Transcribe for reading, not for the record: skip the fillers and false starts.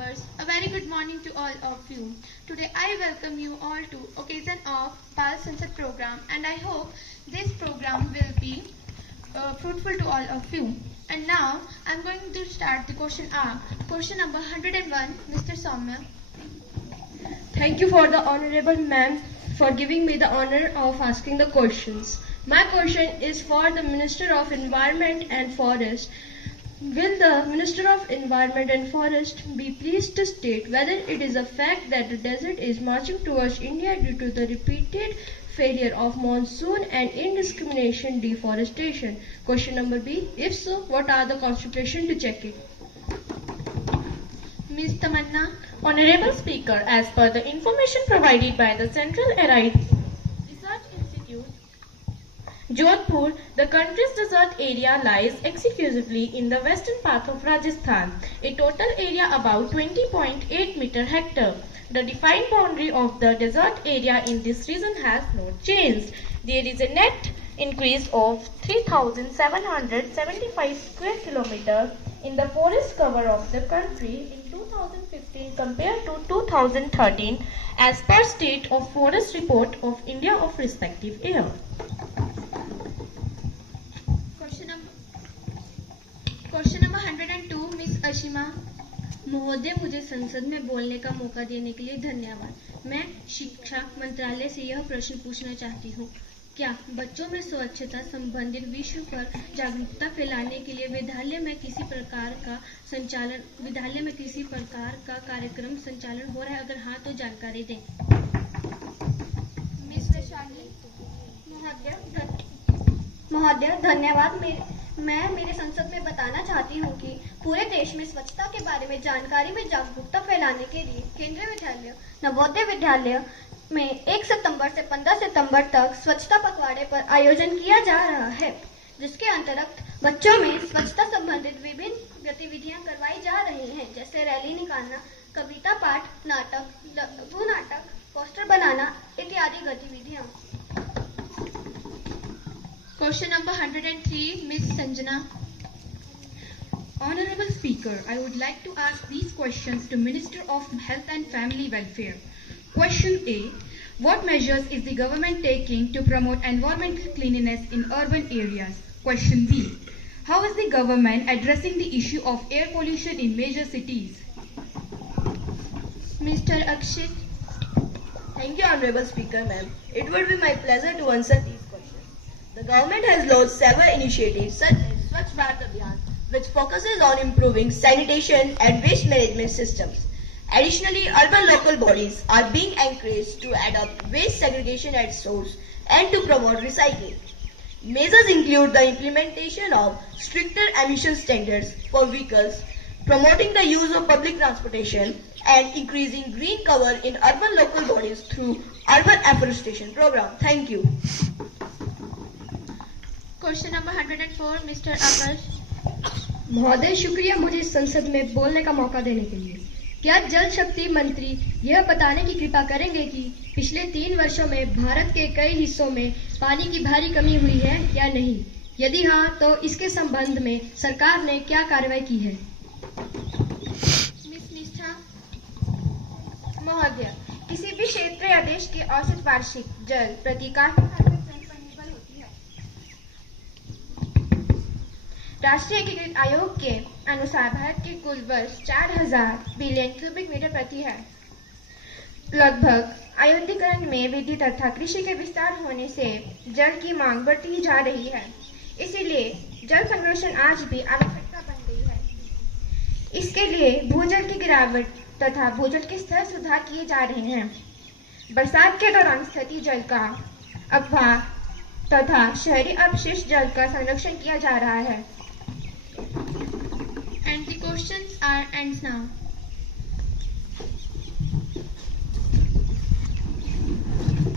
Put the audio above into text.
members, a very good morning to all of you. Today I welcome you all to occasion of Bal Sansad program, and I hope this program will be fruitful to all of you. And now I am going to start the question R. Question number 101, Mr. Soumya. Thank you for the honorable ma'am for giving me the honor of asking the questions. My question is for the Minister of Environment and Forest. Will the Minister of Environment and Forest be pleased to state whether it is a fact that the desert is marching towards India due to the repeated failure of monsoon and indiscriminate deforestation? Question number B. If so, what are the contributions to check it? Ms. Tamanna. Honorable Speaker, as per the information provided by the Central Arid Research Institute, Jodhpur, the country's desert area lies exclusively in the western part of Rajasthan, a total area about 20.8 meter hectare. The defined boundary of the desert area in this region has not changed. There is a net increase of 3,775 square kilometers in the forest cover of the country in 2015 compared to 2013 as per State of Forest Report of India of respective year. Question number 102, Ms. Ashima. महोदय, मुझे संसद में बोलने का मौका देने के लिए धन्यवाद। मैं शिक्षा मंत्रालय से यह प्रश्न पूछना चाहती हूँ, क्या बच्चों में स्वच्छता संबंधित विषय पर जागरूकता फैलाने के लिए विद्यालय में किसी प्रकार का कार्यक्रम संचालन हो रहा है? अगर हाँ तो जानकारी दें। Ms. Vaishali. महोदय धन्यवाद। मैं मेरे संसद में बताना चाहती हूँ कि पूरे देश में स्वच्छता के बारे में जानकारी में जागरूकता फैलाने के लिए केंद्रीय विद्यालय नवोदय विद्यालय में 1 सितंबर से 15 सितंबर तक स्वच्छता पखवाड़े पर आयोजन किया जा रहा है, जिसके अंतर्गत बच्चों में स्वच्छता संबंधित विभिन्न गतिविधियां करवाई जा रही हैं, जैसे रैली निकालना, कविता पाठ, नाटक, लघु नाटक, पोस्टर बनाना इत्यादि गतिविधियां। Question number 103, Ms. Sanjana. Honorable Speaker, I would like to ask these questions to Minister of Health and Family Welfare. Question A. What measures is the government taking to promote environmental cleanliness in urban areas? Question B. How is the government addressing the issue of air pollution in major cities? Mr. Akshit. Thank you, Honorable Speaker, ma'am. It would be my pleasure to answer these questions. The government has launched several initiatives such as Swachh Bharat Abhiyan, which focuses on improving sanitation and waste management systems. Additionally, urban local bodies are being encouraged to adopt waste segregation at source and to promote recycling. Measures include the implementation of stricter emission standards for vehicles, promoting the use of public transportation, and increasing green cover in urban local bodies through urban afforestation program. Thank you. Question number 104, Mr. Akash. महोदय, शुक्रिया मुझे संसद में बोलने का मौका देने के लिए। क्या जल शक्ति मंत्री यह बताने की कृपा करेंगे कि पिछले 3 वर्षों में भारत के कई हिस्सों में पानी की भारी कमी हुई है या नहीं? यदि हाँ, तो इसके संबंध में सरकार ने क्या कार्रवाई की है? Ms. Nishtha. महोदय, किसी भी क्षेत्र या देश की औसत वार्षिक जल प्रति काठा पर निर्भर होती है। राष्ट्रीय एकीकृत आयोग के अनुसार भारत की कुल वर्ष 4000 बिलियन क्यूबिक मीटर प्रति है। लगभग आयुद्धिकरण में वृद्धि तथा कृषि के विस्तार होने से जल की मांग बढ़ती जा रही है, इसीलिए जल संरक्षण आज भी आवश्यकता बन गई है। इसके लिए भूजल की गिरावट तथा भूजल के स्तर सुधार किए जा रहे हैं। बरसात के दौरान स्थैतिक जल का अफवाह तथा शहरी अपशिष्ट जल का संरक्षण किया जा रहा है। And the questions are ends now.